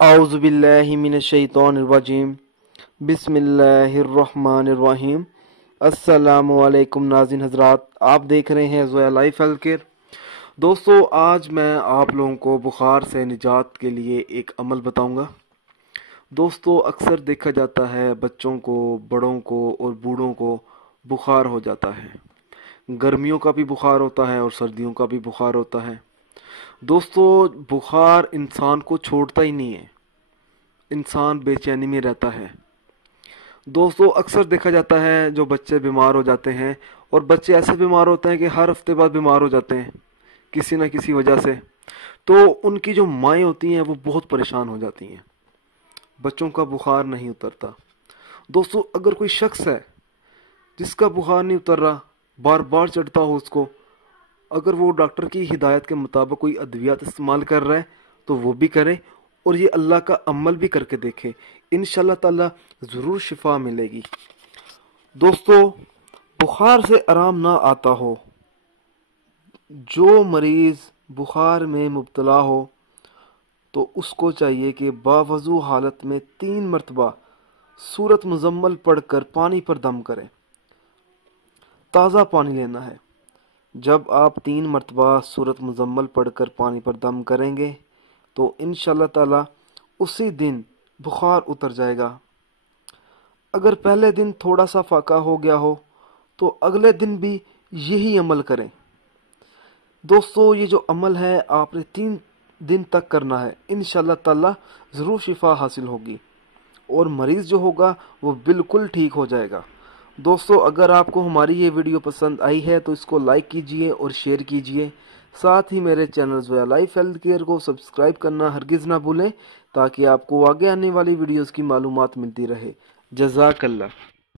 اعوذ باللہ من الشیطان الرجیم بسم اللہ الرحمن الرحیم۔ السلام علیکم ناظرین حضرات، آپ دیکھ رہے ہیں زویا لائف ہیلتھ کیئر۔ دوستو، آج میں آپ لوگوں کو بخار سے نجات کے لیے ایک عمل بتاؤں گا۔ دوستو، اکثر دیکھا جاتا ہے بچوں کو، بڑوں کو اور بوڑھوں کو بخار ہو جاتا ہے۔ گرمیوں کا بھی بخار ہوتا ہے اور سردیوں کا بھی بخار ہوتا ہے۔ دوستو، بخار انسان کو چھوڑتا ہی نہیں ہے، انسان بے چینی میں رہتا ہے۔ دوستو، اکثر دیکھا جاتا ہے جو بچے بیمار ہو جاتے ہیں، اور بچے ایسے بیمار ہوتے ہیں کہ ہر ہفتے بعد بیمار ہو جاتے ہیں کسی نہ کسی وجہ سے، تو ان کی جو مائیں ہوتی ہیں وہ بہت پریشان ہو جاتی ہیں، بچوں کا بخار نہیں اترتا۔ دوستو، اگر کوئی شخص ہے جس کا بخار نہیں اتر رہا، بار بار چڑھتا ہو اس کو، اگر وہ ڈاکٹر کی ہدایت کے مطابق کوئی ادویات استعمال کر رہا ہے تو وہ بھی کرے، اور یہ اللہ کا عمل بھی کر کے دیکھے، انشاءاللہ تعالی ضرور شفا ملے گی۔ دوستو، بخار سے آرام نہ آتا ہو، جو مریض بخار میں مبتلا ہو تو اس کو چاہیے کہ باوضو حالت میں 3 مرتبہ سورۃ مزمل پڑھ کر پانی پر دم کریں۔ تازہ پانی لینا ہے۔ جب آپ 3 مرتبہ سورۃ مزمل پڑھ کر پانی پر دم کریں گے تو انشاءاللہ تعالی اسی دن بخار اتر جائے گا۔ اگر پہلے دن تھوڑا سا فاقہ ہو گیا ہو تو اگلے دن بھی یہی عمل کریں۔ دوستو، یہ جو عمل ہے آپ نے 3 دن تک کرنا ہے، انشاءاللہ تعالی ضرور شفا حاصل ہوگی، اور مریض جو ہوگا وہ بالکل ٹھیک ہو جائے گا۔ دوستو، اگر آپ کو ہماری یہ ویڈیو پسند آئی ہے تو اس کو لائک کیجئے اور شیئر کیجئے، ساتھ ہی میرے channel Zoya life health care کو سبسکرائب کرنا ہرگز نہ بھولیں، تاکہ آپ کو آگے آنے والی ویڈیوز کی معلومات ملتی رہے۔ جزاک اللہ۔